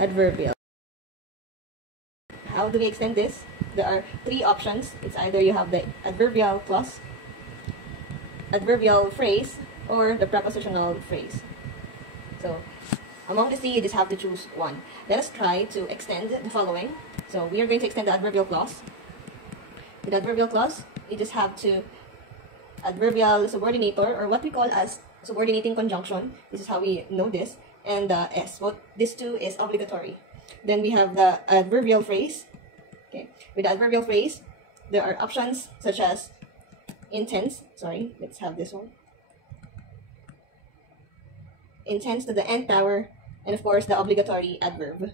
adverbial. How do we extend this? There are three options. It's either you have the adverbial clause, adverbial phrase, or the prepositional phrase. So, among the three, you just have to choose one. Let us try to extend the following. So, we are going to extend the adverbial clause. With the adverbial clause, you just have to adverbial subordinator, or what we call as subordinating conjunction. This is how we know this. And the S. Well, this two is obligatory. Then we have the adverbial phrase. Okay. With the adverbial phrase, there are options such as intense. Sorry, let's have this one. Intense to the nth power, and of course the obligatory adverb.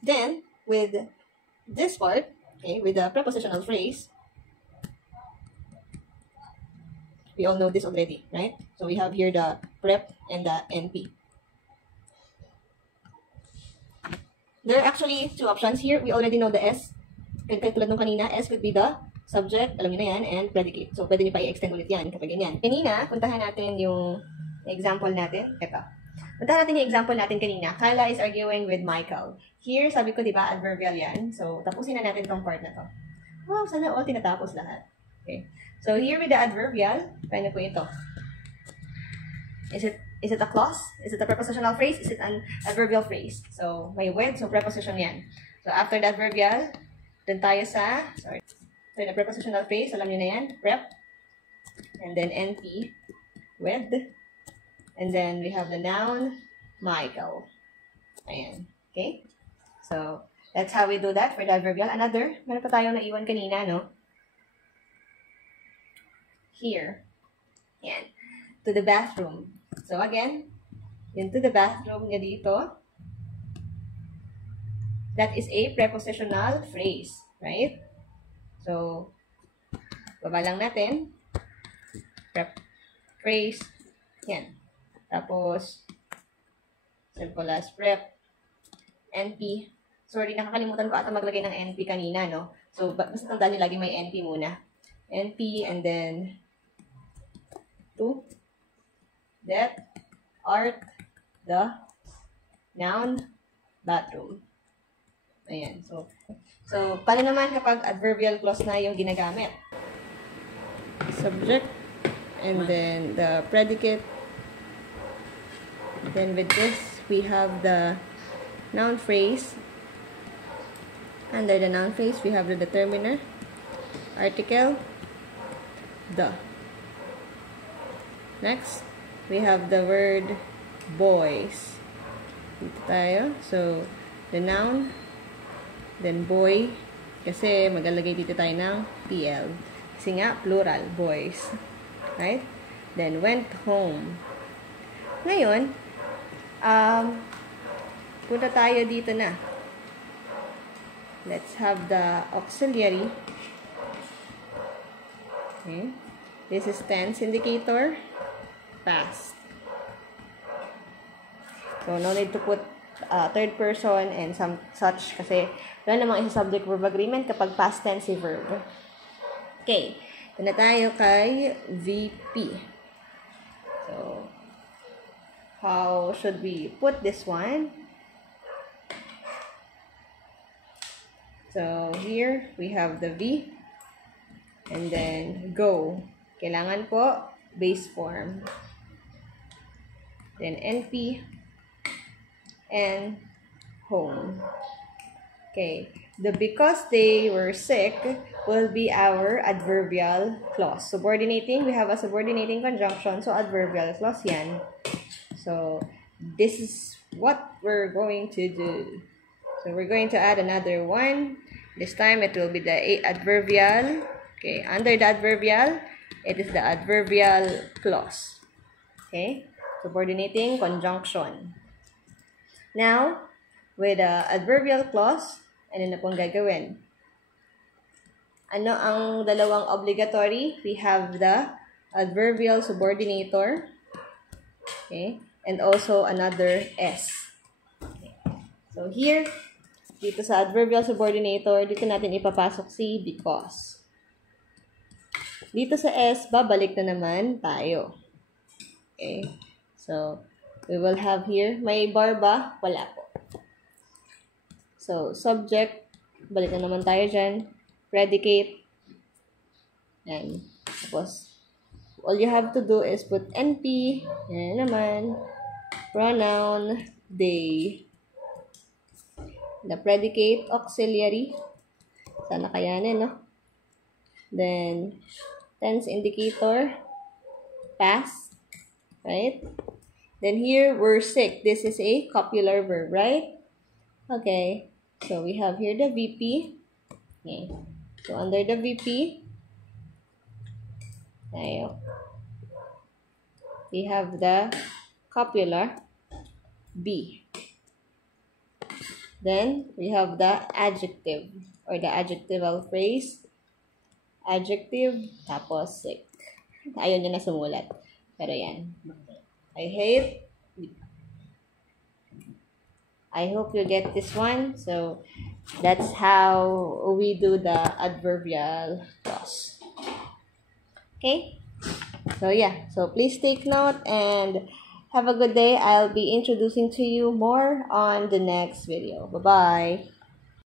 Then, with this part, okay, with the prepositional phrase, we all know this already, right? So we have here the prep and the NP. There are actually two options here. We already know the S. Tulad nung kanina, S could be the subject, alam niyo na yan, and predicate. So, pwede niyo pa i-extend ulit yan kapag ganyan. Kanina, puntahan natin yung example natin. Ito. Puntahan natin yung example natin kanina. Carla is arguing with Michael. Here, sabi ko, di ba, adverbial yan. So, tapusin na natin tong part na to. Wow, sana all tinatapos lahat. Okay. So, here with the adverbial, paano po ito? Is it a clause? Is it a prepositional phrase? Is it an adverbial phrase? So, may with, so preposition yan. So, after the adverbial, dun tayo sa, so the prepositional phrase, alam nyo na yan, prep. And then NP, with. And then we have the noun, Michael. Ayan. Okay? So, that's how we do that for the adverbial. Another, meron pa tayong naiwan kanina, no? Here. Yan. To the bathroom. So, again, yun to the bathroom nga dito. That is a prepositional phrase. Right? So, baba lang natin. Prep. Phrase. Yan. Tapos, simple as prep. NP. Sorry, nakakalimutan ko ata maglagay ng NP kanina, no? So, basta tandaan niyo lagi may NP muna. NP and then to that art the noun bathroom. Ayan. So paano naman kapag adverbial clause na yung ginagamit? Subject and then the predicate. Then with this, we have the noun phrase. Under the noun phrase, we have the determiner, article, the. Next, we have the word boys. Dito tayo. So, the noun, then boy, kasi maglalagay dito tayo ng PL. Kasi nga, plural, boys. Right? Then, went home. Ngayon, punta tayo dito na. Let's have the auxiliary. Okay. This is tense indicator. Past. So, no need to put third person and some such kasi wala namang isa subject-verb agreement kapag past tense verb. Okay. Ito na tayo kay VP. So, how should we put this one? So, here we have the V and then go. Kailangan po base form. Then NP and home. Okay. The because they were sick will be our adverbial clause. Subordinating, we have a subordinating conjunction. So, adverbial clause yan. So, this is what we're going to do. So, we're going to add another one. This time, it will be the adverbial. Okay. Under the adverbial, it is the adverbial clause. Okay. Subordinating conjunction. Now, with the adverbial clause, ano na pong gagawin? Ano ang dalawang obligatory? We have the adverbial subordinator. Okay. And also another S. Okay. So, here, dito sa adverbial subordinator, dito natin ipapasok si because. Dito sa S, babalik na naman tayo. Okay. So, we will have here, may bar ba? Wala po. So, subject, balik na naman tayo dyan. Predicate. And, tapos, all you have to do is put NP. Yan naman. Pronoun, they. The predicate, auxiliary. Sana kayanin, no? Then, tense indicator, past, right? Then here, we're sick. This is a copular verb, right? Okay. So, we have here the VP. Okay. So, under the VP, we have the copular be. Then, we have the adjective or the adjectival phrase. Adjective, tapos sick. Ayaw nyo na sumulat. Pero yan. I hate. I hope you get this one. So, that's how we do the adverbial clause. Okay? So, yeah. So, please take note and have a good day. I'll be introducing to you more on the next video. Bye-bye.